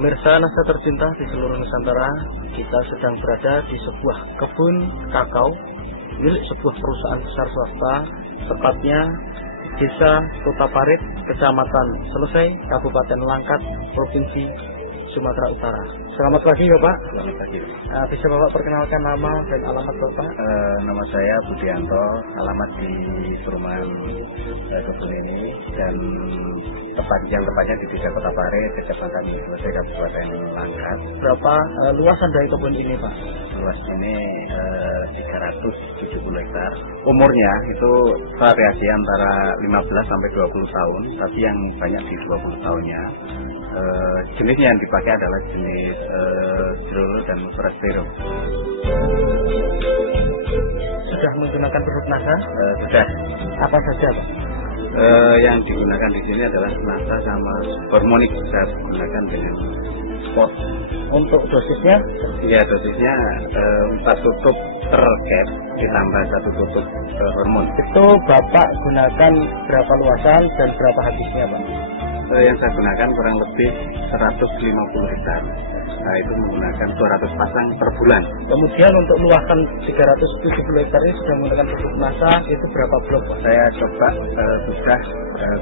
Pemirsa Nasa tercinta di seluruh Nusantara, kita sedang berada di sebuah kebun kakao milik sebuah perusahaan besar swasta, tepatnya Desa Kota Parit, Kecamatan Selesai, Kabupaten Langkat, Provinsi Sumatera Utara. Selamat pagi Bapak. Selamat pagi. Bisa Bapak perkenalkan nama dan alamat Bapak? Nama saya Budianto, alamat di perumahan kebun ini, dan tepatnya di Desa Kota Parit, Kecamatan Selesai, Kabupaten Langkat. Berapa luasan dari kebun ini Pak? Luas ini 370 hektar. Umurnya itu variasi antara 15 sampai 20 tahun, tapi yang banyak di 20 tahunnya. Jenisnya yang dipakai adalah jenis Drol dan Forastero. Sudah menggunakan produk NASA? Sudah. Apa saja Pak? Yang digunakan di sini adalah NASA sama hormonik. Saya gunakan dengan spot. Untuk dosisnya? Ya, dosisnya 4 tutup per cap ditambah 1 tutup hormon. Itu Bapak gunakan berapa luasan dan berapa habisnya Pak? Yang saya gunakan kurang lebih 150 hektar. Nah, itu menggunakan 200 pasang per bulan. Kemudian untuk luasan 370 hektar ini sudah menggunakan produk NASA, itu berapa blok Pak? Saya coba sudah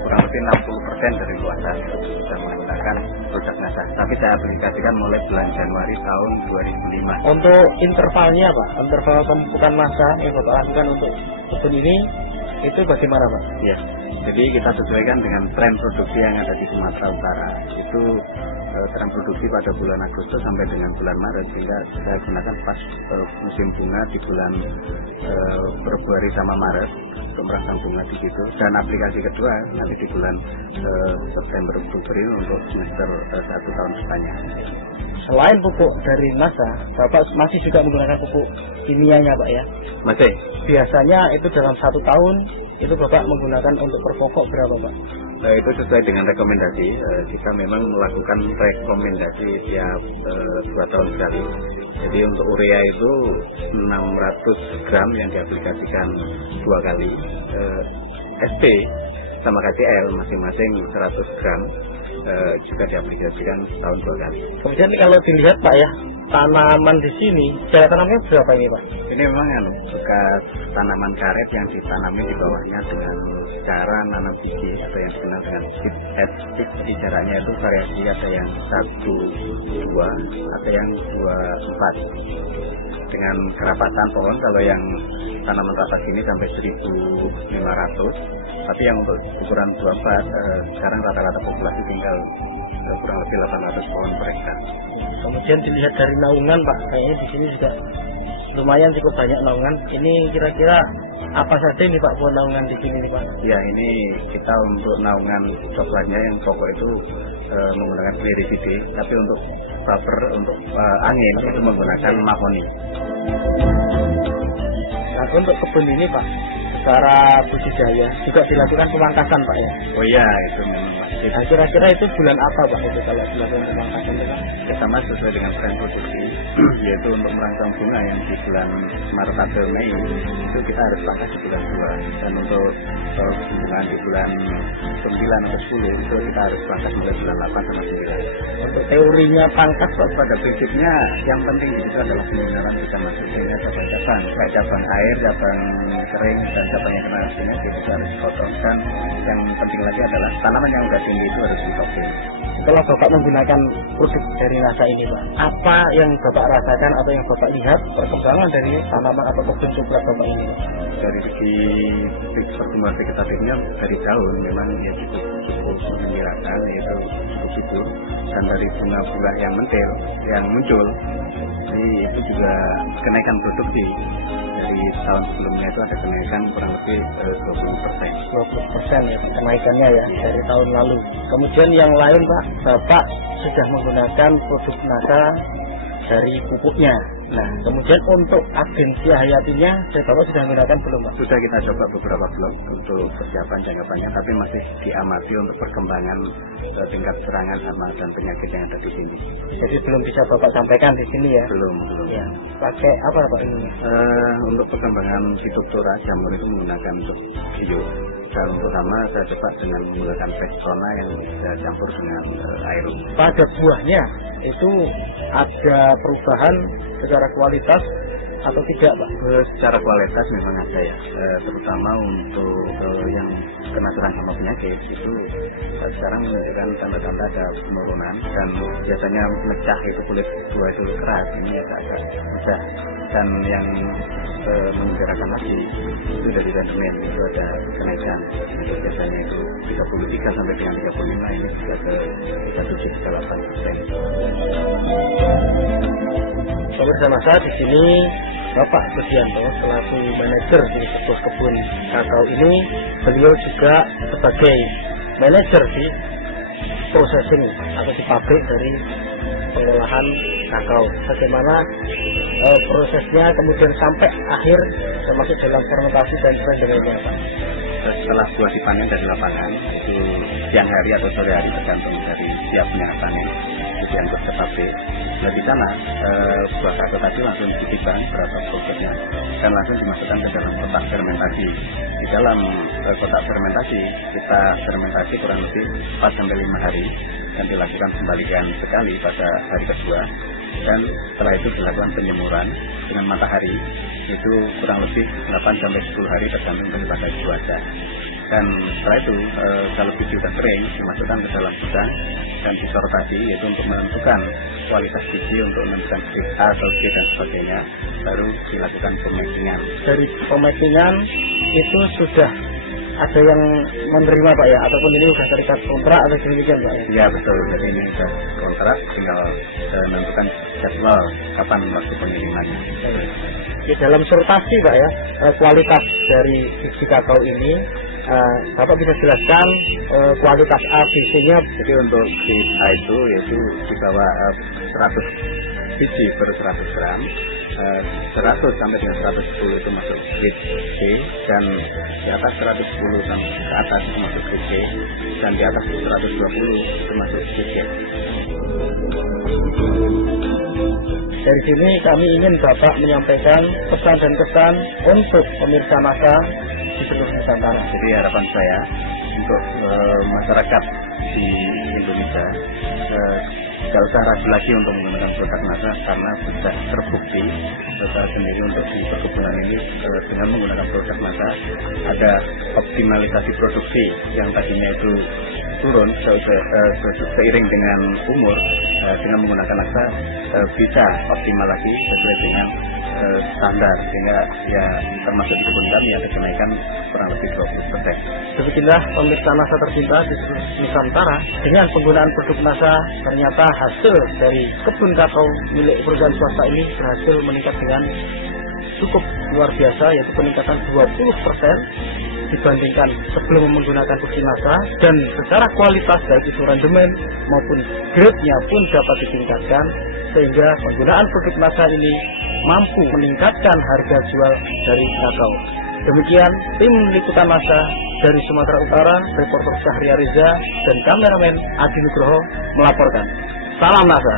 kurang lebih 60% dari luasan itu sudah menggunakan produk NASA. Tapi saya aplikasikan mulai bulan Januari tahun 2005. Untuk intervalnya Pak, interval pemupukan NASA yang Bapak lakukan untuk kebun ini, itu bagaimana Pak? Ya, jadi kita sesuaikan dengan tren produksi yang ada di Sumatera Utara. Itu tren produksi pada bulan Agustus sampai dengan bulan Maret, sehingga saya gunakan pas musim bunga di bulan Februari sama Maret untuk merangsang bunga di situ. Dan aplikasi kedua nanti di bulan September Oktober ini untuk semester 1 tahun depannya. Selain pupuk dari NASA, Bapak masih juga menggunakan pupuk kimianya Pak ya? Masih. Biasanya itu dalam 1 tahun itu Bapak menggunakan untuk per pokok berapa Pak? Itu sesuai dengan rekomendasi. Kita memang melakukan rekomendasi tiap 2 tahun sekali. Jadi untuk urea itu 600 gram yang diaplikasikan 2 kali. SP sama KCL masing-masing 100 gram juga diaplikasikan setahun 2 kali. Kemudian kalau dilihat Pak ya, tanaman di sini, jarak tanamnya berapa ini Pak? Ini memang bekas tanaman karet yang ditanami di bawahnya dengan cara nanam biji atau yang dikenal dengan seed head. Jadi jaraknya itu variasi, ada yang 1-2, ada yang 2-4. Dengan kerapatan pohon, kalau yang tanaman rapat ini sampai 1.500, tapi yang untuk ukuran 24 sekarang rata-rata populasi tinggal kurang lebih 800 pohon per hektar. Kemudian dilihat dari naungan Pak, kayaknya di sini juga lumayan cukup banyak naungan. Ini kira-kira apa saja ini Pak buat naungan di sini nih Pak? Ya, ini kita untuk naungan coklatnya yang pokok itu menggunakan pliricide, tapi untuk buffer untuk angin itu menggunakan mahoni. Nah, untuk kebun ini Pak, secara budidaya juga dilakukan pemangkasan Pak ya? Oh iya, itu memang masih. Nah, kira-kira itu bulan apa Pak itu kalau dilakukan pemangkasan itu Pak? Sama sesuai dengan tren produksi, yaitu untuk merangsang bunga yang di bulan Maret, April, Mei itu kita harus pangkas di bulan 2, dan untuk bunga di bulan 9 atau 10 itu kita harus pangkas mulai bulan 8 sama 9. Untuk teorinya pangkas Pak, Pada prinsipnya yang penting itu adalah penyinaran bisa masuk sehingga cabang-cabang, kayak cabang air, cabang kering, dan cabang yang kena sinar itu harus dipotong. Dan yang penting lagi adalah tanaman yang udah tinggi itu harus dipotong. kalau Bapak menggunakan produk dari NASA ini Pak, apa yang Bapak rasakan atau yang Bapak lihat perkembangan dari tanaman atau kebun coklat Bapak ini Pak? Dari segi pertumbuhan vegetatifnya dari daun memang ya cukup menggembirakan, yaitu cukup subur, dan dari bunga-bunga yang mentil yang muncul, jadi itu juga kenaikan produksi. Dari tahun sebelumnya itu ada kenaikan kurang lebih 20% ya kenaikannya ya dari tahun lalu. Kemudian yang lain Pak, Bapak sudah menggunakan produk NASA dari pupuknya. Nah, kemudian untuk agensi hayatinya, Bapak sudah menggunakan belum, Pak? Sudah kita coba beberapa blok untuk persiapan jangka panjang, tapi masih diamati untuk perkembangan tingkat serangan hama dan penyakit yang ada di sini. Jadi belum bisa Bapak sampaikan di sini ya? Belum. Ya. Pakai apa Pak ini? Untuk perkembangan Phytophthora jamur itu menggunakan untuk bio. Dan untuk hama saya coba dengan menggunakan Pestona yang bisa campur dengan air. Pada buahnya itu ada perubahan secara kualitas atau tidak, Pak? Secara kualitas memang ada ya, terutama untuk yang kena serang hama penyakit itu sekarang menunjukkan tanda-tanda ada penurunan, dan biasanya mecah itu kulit buah itu keras, ini agak mudah. Dan yang membicarakan lagi itu dari rendemen itu ada kenaikan, biasanya itu 33 sampai dengan 35, ini bisa ke 37-38%. Bersama saya di sini Bapak Sugianto selaku manajer di sebuah kebun kakao ini. Beliau juga sebagai manajer di processing atau di pabrik dari pengolahan kakao. Bagaimana prosesnya kemudian sampai akhir termasuk dalam fermentasi dan sebagainya, Pak. Setelah buah dipanen dari lapangan itu siang hari atau sore hari tergantung dari siapnya panen, itu diangkut ke pabrik. Nah di sana buah kakao tadi langsung ditimbang berapa prosesnya dan langsung dimasukkan ke dalam kotak fermentasi. Di dalam kotak fermentasi kita fermentasi kurang lebih 4 sampai 5 hari dan dilakukan pembalikan sekali pada hari kedua, dan setelah itu dilakukan penjemuran dengan matahari itu kurang lebih 8 sampai 10 hari tergantung daripada cuaca. Dan setelah itu kalau biji sudah kering dimasukkan ke dalam gudang dan disortasi, yaitu untuk menentukan kualitas biji, untuk menentukan grade A atau B dan sebagainya, baru dilakukan pemakingan. Dari pemakingan itu sudah ada yang menerima, Pak ya, ataupun ini sudah terikat kontrak atau demikian, Pak? Ya betul, jadi ini sudah kontrak, tinggal menentukan jadwal kapan waktu pengirimannya. Di dalam sortasi, Pak ya, kualitas dari biji kakao ini, Bapak bisa jelaskan kualitas A, B, C-nya? Jadi untuk grade A itu yaitu di bawah 100 biji per 100 gram, 100 sampai dengan 110 itu masuk grade C, dan di atas 110 sampai ke atas itu masuk grade C, dan di atas 120 itu masuk grade C. Dari sini kami ingin Bapak menyampaikan pesan dan kesan untuk pemirsa NASA di seluruh Nusantara. Jadi harapan saya untuk masyarakat di Indonesia tidak usah ragu lagi untuk menggunakan produk NASA, karena sudah terbukti secara sendiri untuk di perkebunan ini dengan menggunakan produk NASA ada optimalisasi produksi yang tadinya itu turun seiring dengan umur, dengan menggunakan NASA bisa optimal lagi sesuai dengan standar, sehingga ya termasuk di kebun kami ada kenaikan kurang lebih 20%. Demikianlah pemirsa NASA tercinta di seluruh Nusantara, dengan penggunaan produk NASA ternyata hasil dari kebun kakao milik perusahaan swasta ini berhasil meningkat dengan cukup luar biasa, yaitu peningkatan 20% dibandingkan sebelum menggunakan produk NASA, dan secara kualitas baik itu rendemen maupun grade-nya pun dapat ditingkatkan, sehingga penggunaan produk NASA ini mampu meningkatkan harga jual dari kakao. Demikian tim liputan NASA dari Sumatera Utara, reporter Syahria Reza dan kameramen Adi Nugroho melaporkan. Salam NASA.